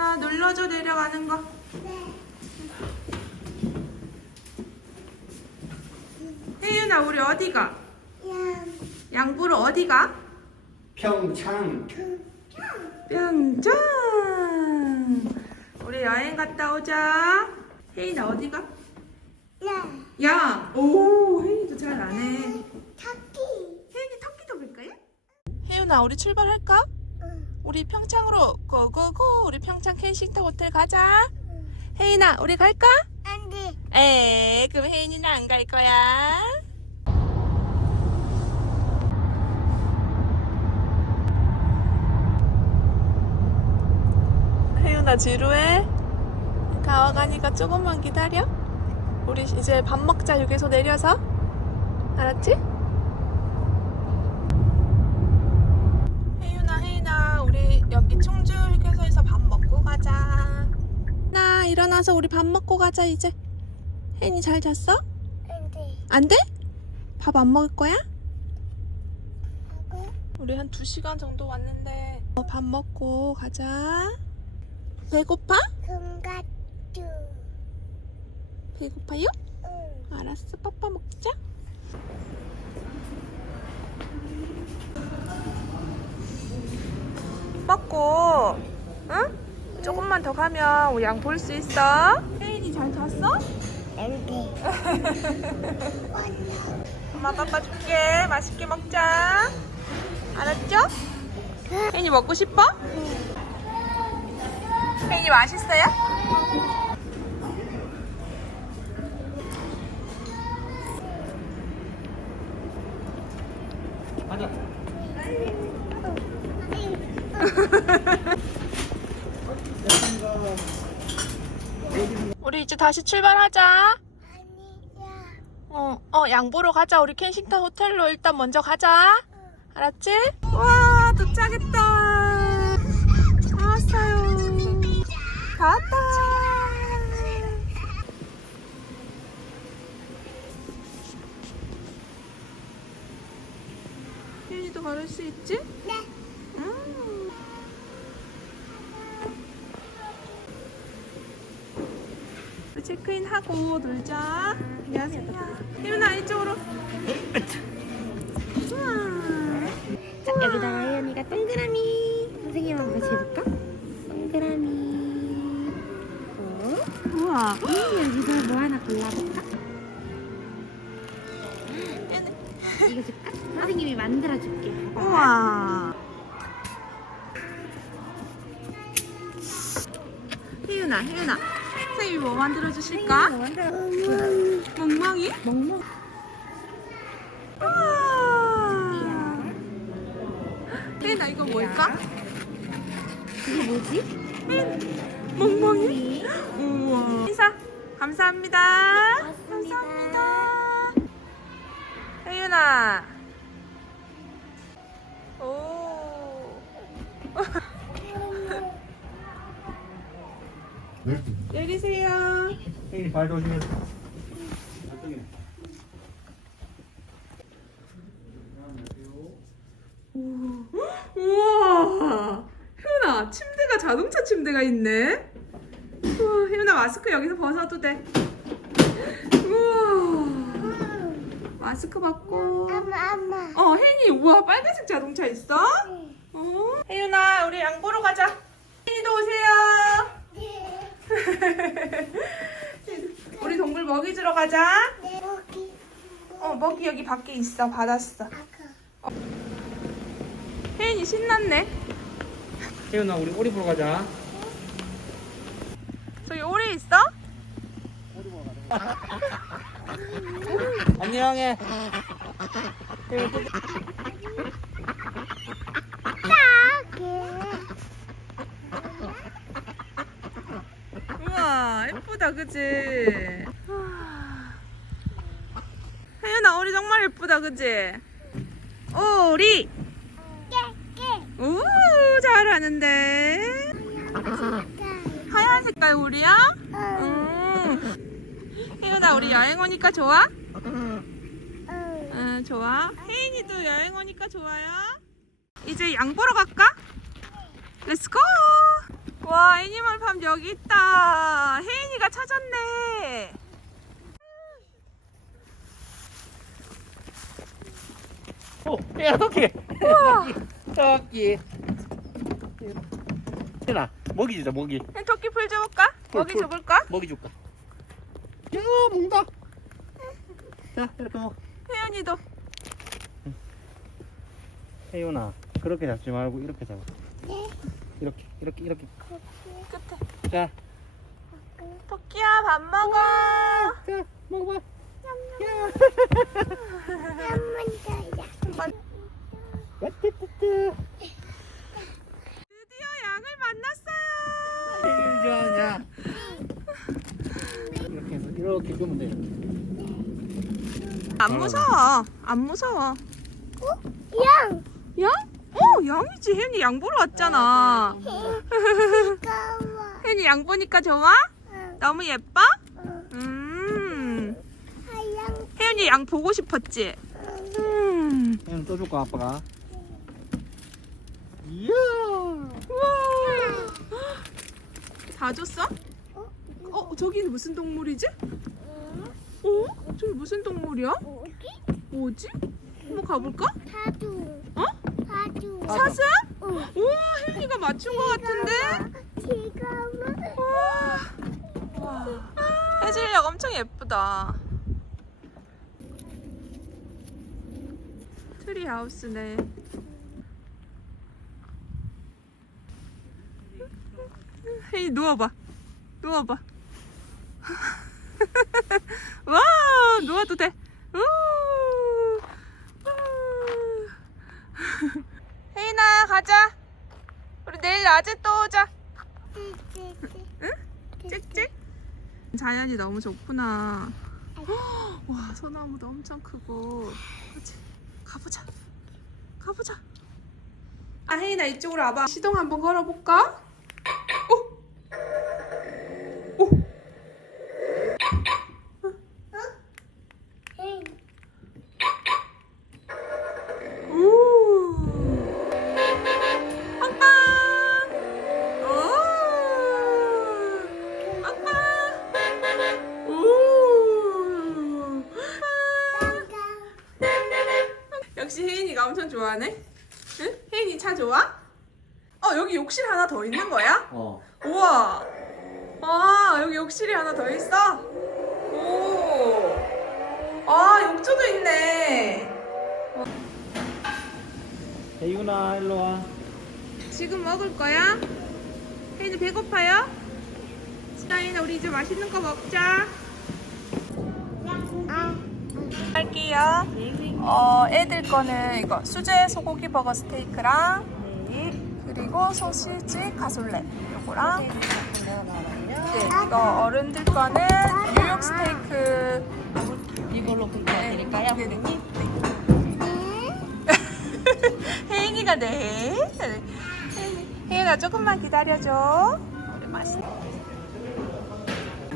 혜윤아 눌러줘 내려가는 거. 혜윤아 우리 어디 가? 양보로 어디 가? 평창 평창. 우리 여행 갔다 오자. 혜인아 어디 가? 야, 오 혜인이도 잘안 해. 혜인이 터키도 볼까요? 혜윤아 우리 출발할까? 우리 평창으로 고고고 우리 평창 켄싱턴 호텔 가자. 혜인아 우리 갈까? 에 그럼 혜인이는 안 갈 거야. 혜윤아 지루해? 가와 가니까 조금만 기다려. 우리 이제 밥 먹자 여기서 내려서. 알았지? 혜윤아 혜인아 우리 여기 충주 휴게소에서 밥 먹고 가자. 나 일어나서 우리 밥 먹고 가자 이제. 혜인이 잘 잤어? 안 돼? 밥안 먹을 거야? 우리 한 2시간 정도 왔는데 어, 밥 먹고 가자. 배고파? 배고파요? 알았어, 빠빠 먹자. 먹고, 응? 조금만 더 가면 우리 양볼 수 있어. 혜인이 잘 잤어? 엄마 빠빠 줄게. 맛있게 먹자. 알았죠? 혜인이 먹고 싶어? 혜인이 맛있어요? 가자 우리 이제 다시 출발하자. 어, 어, 양 보러 가자. 우리 켄싱턴 호텔로 일단 먼저 가자. 알았지? 와, 도착했다. 다 왔어요. 다 왔다. 걸을 수 있지? 네. 음. 우리 체크인 하고 놀자. 안녕하세요. 혜윤아 이쪽으로. 자, 여기다가 혜연이가 동그라미 선생님하고 같이 해볼까? 동그라미 어? 우와. 여기서 뭐 하나 골라볼까? 이거 줄까? 선생님이 만들어줄게 우와. 혜윤아, 혜윤아. 뭐 만들어 주실까? 멍멍이? 멍멍 우와. 혜윤아 이거 뭘까? 이게 뭐지? 멍멍이? 우와. 인사. 감사합니다. 감사합니다. 혜윤아. 오. 내리세요. 혜인이 발 조심해 우와. 혜윤아, 침대가 자동차 침대가 있네. 우와, 혜윤아 마스크 여기서 벗어도 돼. 우와. 마스크 벗고. 엄마 엄마 어, 혜인이 우와 빨간색 자동차 있어? 어? 혜윤아, 우리 양 보러 가자. 혜인이도 오세요. 우리 동물 먹이 주러 가자. 네 여기 어, 먹이 여기 밖에 있어. 받았어. 혜인이 신났네. 혜연아 우리 오리 보러 가자 저기 오리 있어? 안녕해 우와, 예쁘다, 그지? 혜윤아, 오리 정말 예쁘다, 그지? 오리! 우 잘하는데. 하얀 색깔 오리야? 음. 혜윤아, 우리 여행 오니까 좋아? 응, 좋아. 혜인이도 여행 오니까 좋아요. 이제 양 보러 갈까? 렛츠고! 와 애니멀팜 여기 있다. 혜인이가 찾았네. 오, 야, 토끼. 토끼. 혜나, 먹이 주자, 먹이. 토끼 풀 줘볼까? 풀, 먹이 풀. 줘볼까? 먹이 줄까? 야, 먹는다. 자, 이렇게 먹어. 혜연이도. 혜윤아, 그렇게 잡지 말고 이렇게 잡아. 이렇게, 이렇게, 이렇게. 끝에. 자, 토끼야 밥 먹어. 자, 먹어봐. 야. 와뜨뜨뜨. 드디어 양을 만났어요. 이렇게 해서 이렇게 끄면 돼. 안 무서워. 안 무서워. 양! 양? 어 양이지. 혜연이 양 보러 왔잖아. 혜연이 양 보니까 좋아? 응. 너무 예뻐? 응. 음. 하양. 혜연이 양 보고 싶었지? 음. 혜윤 또 줄까 아빠가? 이야. 우와. 다 줬어? 어? 어 저기 무슨 동물이지? 어? 저기 무슨 동물이야? 어디? 뭐지? 한번 가볼까? 사두. 어? 사두. 사슴? 응. 우와 혜연이가 맞춘 것 같은데? 지금은 우와. 와. 해질녘 엄청 예쁘다. 트리 하우스네. 헤이 누워봐. 누워봐. 와 누워도 돼. 혜인아 가자. 우리 내일 낮에 또 오자. 찍찍. 자연이 너무 좋구나. 와 소나무도 엄청 크고. 그치? 가보자. 가보자. 아 혜인아 이쪽으로 와봐. 시동 한번 걸어볼까? 엄청 좋아하네. 응? 혜인이 차 좋아? 어 여기 욕실 하나 더 있는 거야? 어. 우와. 아 여기 욕실이 하나 더 있어? 오. 아 욕조도 있네. 혜윤아 일로 와. 지금 먹을 거야? 혜인이 배고파요? 스타인아 우리 이제 맛있는 거 먹자. 할게요. 어, 애들 거는 이거 수제 소고기 버거 스테이크랑 그리고 소시지 가솔레 요거랑 네, 이거 어른들 거는 뉴욕 스테이크 이걸로 부탁드릴까요? 네, 네, 네. 혜인이가 네. 혜인이, 혜인아 조금만 기다려줘. 맛있어.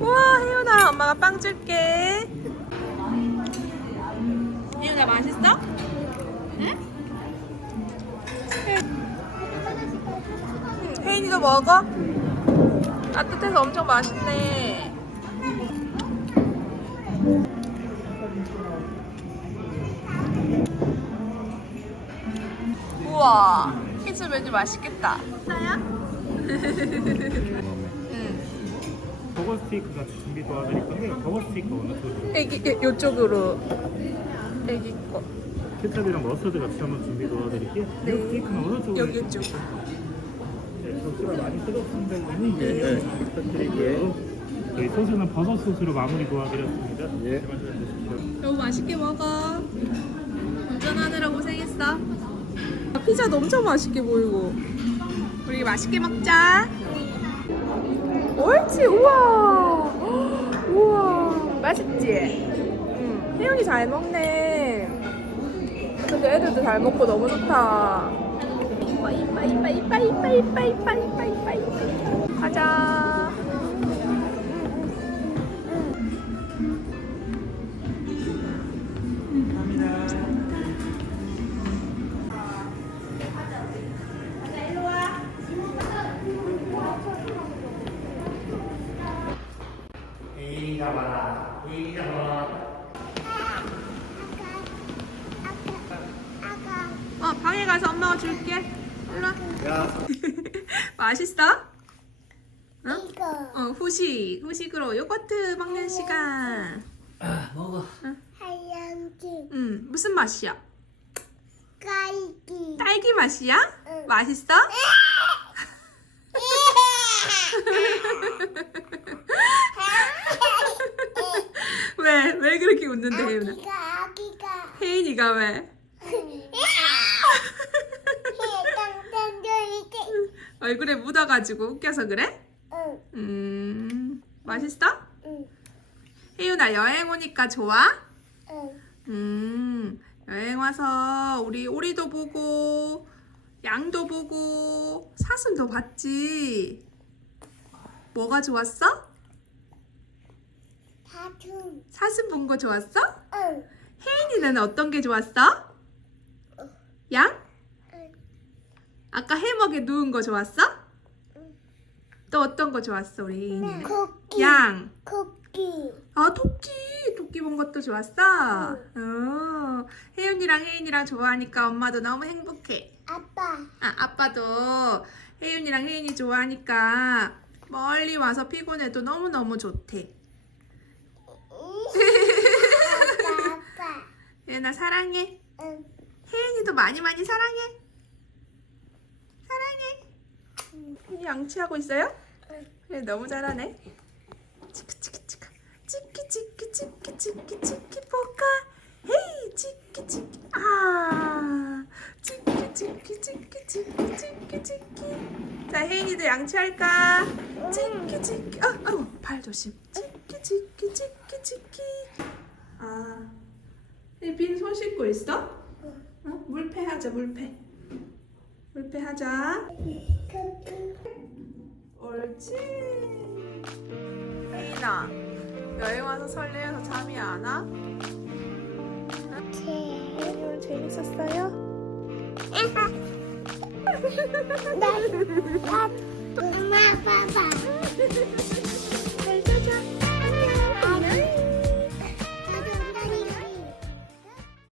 우와 혜윤아 엄마가 빵 줄게. 혜윤아 맛있어? 응? 혜인이도 먹어? 따뜻해서 엄청 맛있네. 우와 키즈 메뉴 맛있겠다. 나야? 응. 버거 스테이크가 준비 도와드릴 건데 버거 스테이크 어느 쪽으로? 애기 애- 요쪽으로 애기 거 케찹이랑 머스타드 같이 한번 준비 도와드릴게요. 네. 이 스테이크는 어느 쪽으로? 여기 쪽. 네, 접시가 많이 뜨겁습니다. 이거는 예, 부탁드릴게요. 저희 소스는 버섯 소스로 마무리 도와드렸습니다. 예. 잘 만들어 주십시오. 여보 맛있게 먹어. 운전하느라 고생했어. 아, 피자도 엄청 맛있게 보이고. 우리 맛있게 먹자. 옳지, 우와. 우와, 맛있지? 응. 혜영이 잘 먹네. 근데 애들도 잘 먹고 너무 좋다. 이빠, 이빠, 이빠, 이빠, 이빠, 이빠, 이빠, 이빠, 이빠, 이빠. 가자. 어 후식 후식으로 요거트 먹는 시간. 아, 먹어. 하얀색 음 무슨 맛이야? 깔기 딸기 맛이야? 응. 맛있어? 왜? 왜 그렇게 웃는데 혜윤아? 아기가 아기가 혜인이가 왜? 땅땅도 이게 얼굴에 묻어가지고 웃겨서 그래? 응 음 맛있어? 응, 혜윤아 여행 오니까 좋아? 응. 음 여행 와서 우리 오리도 보고 양도 보고 사슴도 봤지 뭐가 좋았어? 다툼 사슴 본 거 좋았어? 응 혜인이는 어떤 게 좋았어? 양? 응. 아까 해먹에 누운 거 좋았어? 또 어떤 거 좋았어 우리 혜인이는? 코끼 양. 코끼 아 토끼 토끼 본 것도 좋았어. 어, 혜윤이랑 혜인이랑 좋아하니까 엄마도 너무 행복해. 아빠 아 아빠도 혜윤이랑 혜인이 좋아하니까 멀리 와서 피곤해도 너무 너무 좋대. 아빠 아빠 혜윤아 사랑해. 응 혜인이도 많이 많이 사랑해. 사랑해. 혜인이 양치하고 있어요? 그래 너무 잘하네. 치크 치크 치크 치키 치키 치키 치키 치키 포카. 헤이 치키 치키. 아 치키 치키 치키 치키 치키 치키. 자 혜인이도 양치할까? 치키 치키. 아 아우 발 조심. 치키 치키 치키 치키. 아 빈손 씻고 있어? 어? 물패 하자 물패. 물패 하자 옳지. 혜인아, 여행 와서 설레어서 잠이 안 와? 제 오늘 재밌었어요? 나, 나, 엄마 봐봐.